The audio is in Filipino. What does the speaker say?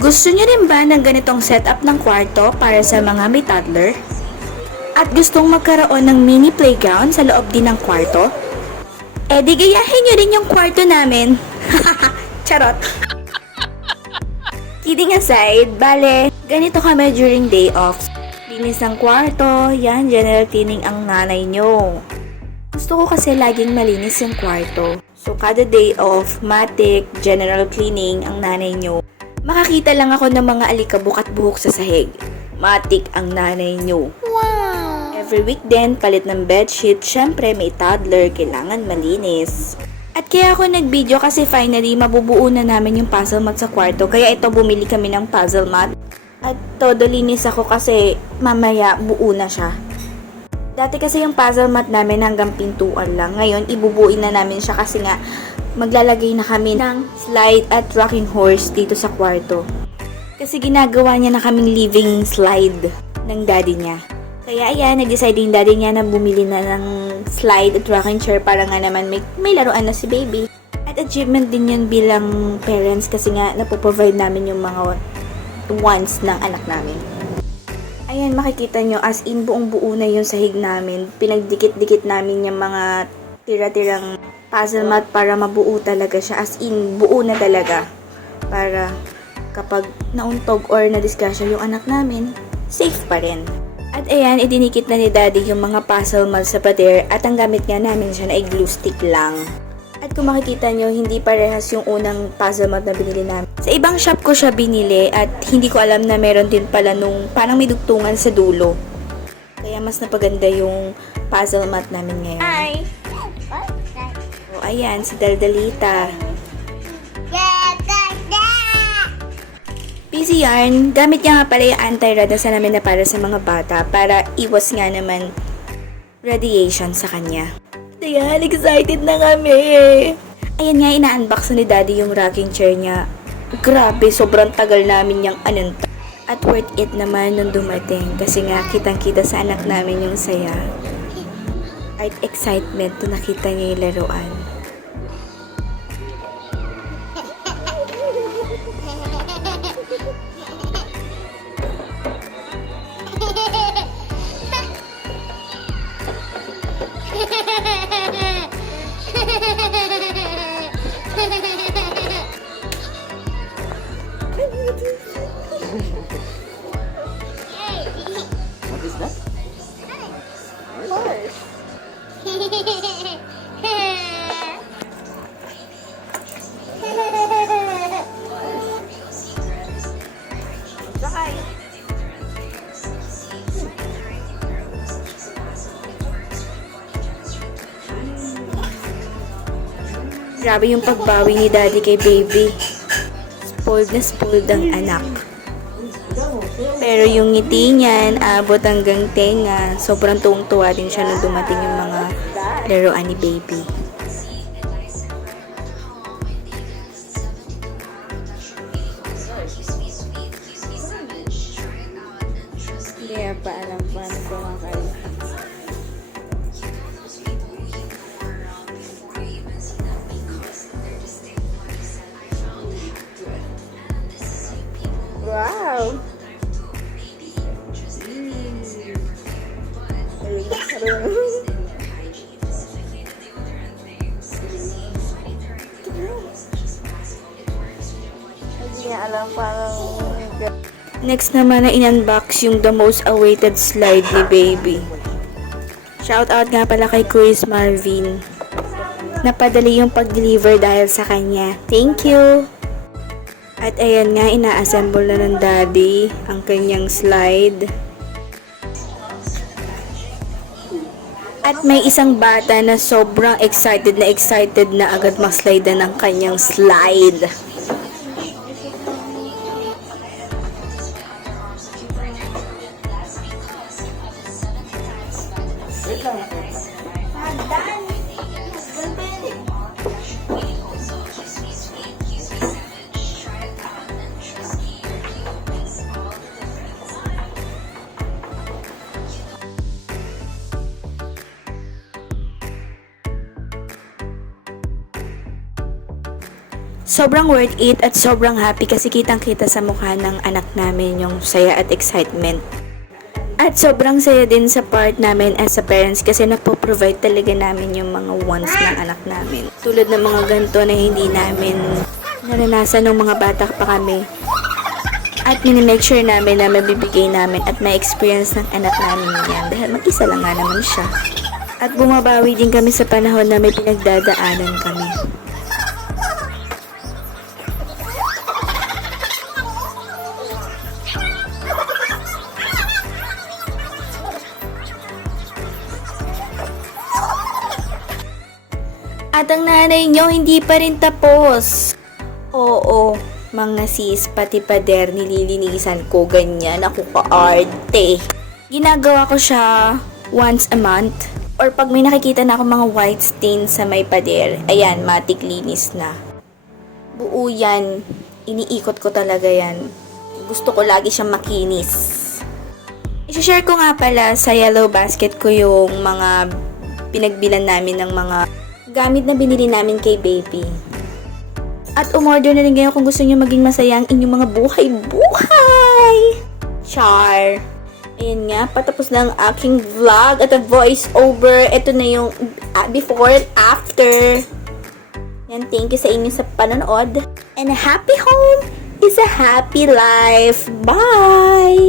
Gusto niyo rin ba ng ganitong setup ng kwarto para sa mga may toddler? At gustong magkaroon ng mini playground sa loob din ng kwarto? Eh di gayahin niyo rin yung kwarto namin. Charot! Kidding aside, bale, ganito kami during day off. Linis ng kwarto, yan, general cleaning ang nanay nyo. Gusto ko kasi laging malinis yung kwarto. So, kada day off, matic, general cleaning ang nanay nyo. Makakita lang ako ng mga alikabok at buhok sa sahig. Matic ang nanay nyo. Wow! Every week din, palit ng bedsheet. Syempre, may toddler, kailangan malinis. At kaya ako nag-video kasi finally, mabubuo na namin yung puzzle mat sa kwarto. Kaya ito, bumili kami ng puzzle mat. At todo linis ako kasi mamaya buo na siya. Dati kasi yung puzzle mat namin hanggang pintuan lang. Ngayon, ibubuin na namin siya kasi nga maglalagay na kami ng slide at rocking horse dito sa kwarto. Kasi ginagawa niya na kaming living slide ng daddy niya. Kaya ayan, nag-decide yung daddy niya na bumili na ng slide at rocking chair para nga naman may laruan na si baby. At achievement din yun bilang parents kasi nga napoprovide namin yung mga wants ng anak namin. Ayan, makikita nyo as in buong buo na yung sahig namin. Pinagdikit-dikit namin yung mga tira-tirang puzzle mat para mabuo talaga siya. As in, buo na talaga. Para kapag nauntog or na-disgrasya yung anak namin, safe pa rin. At ayan, idinikit na ni daddy yung mga puzzle mat sa pader at ang gamit nga namin siya na ay glue stick lang. At kung makikita nyo, hindi parehas yung unang puzzle mat na binili namin. Sa ibang shop ko siya binili at hindi ko alam na meron din pala nung parang may dugtungan sa dulo. Kaya mas napaganda yung puzzle mat namin ngayon. Hi! So ayan, si Daldalita. PC Yarn, gamit niya nga pala yung anti-rad na namin na para sa mga bata para iwas nga naman radiation sa kanya. Ayan, excited na kami! Ayan nga, ina-unbox ni daddy yung rocking chair niya. Grabe, sobrang tagal namin yung ananta. At worth it naman nung dumating kasi nga kitang-kita sa anak namin yung saya. At excitement to nakita niya yung laruan. What is that? Horse. Sakay! Grabe yung pagbawi ni daddy kay baby. Spoiled na spoiled ang anak. Pero yung ngiti niyan, abot hanggang tenga. Sobrang tuwang-tuwa din siya nung dumating yung mga laruan ni baby. Hindi pa alam paano kumakain. Wow! Hindi niya alam parang Next naman na in-unbox yung the most awaited slide ni baby. Shoutout nga pala kay Chris Marvin. Napadali yung pag-deliver dahil sa kanya. Thank you! At ayan nga, ina-assemble na ng daddy ang kanyang slide. At may isang bata na sobrang excited na agad mag-slide na ng kanyang slide. Wait lang. sobrang worth it at sobrang happy kasi kitang-kita sa mukha ng anak namin yung saya at excitement. At sobrang saya din sa part namin as a parents kasi nagpo-provide talaga namin yung mga wants ng anak namin. Tulad ng mga ganito na hindi namin naranasan ng mga bata pa kami. At minimake sure namin na mabibigay namin at ma-experience ng anak namin yan dahil mag-isa lang nga naman siya. At bumabawi din kami sa panahon na may pinagdadaanan kami. At ang nanay nyo hindi pa rin tapos. Oo, mga sis, pati pader nililinisan ko ganyan. Ako ka-arte. Ginagawa ko siya once a month. Or pag may nakikita na ako mga white stain sa may pader, ayan, matik linis na. Buo yan. Iniikot ko talaga yan. Gusto ko lagi siyang makinis. I-share ko nga pala sa yellow basket ko yung mga pinagbilan namin ng mga gamit na binili namin kay baby. At umorder na rin kayo kung gusto nyo maging masaya ang inyong mga buhay-buhay! Char! Ayan nga, patapos na ang aking vlog at a voice over. Ito na yung before and after. Yan, thank you sa inyo sa panonood. And a happy home is a happy life. Bye!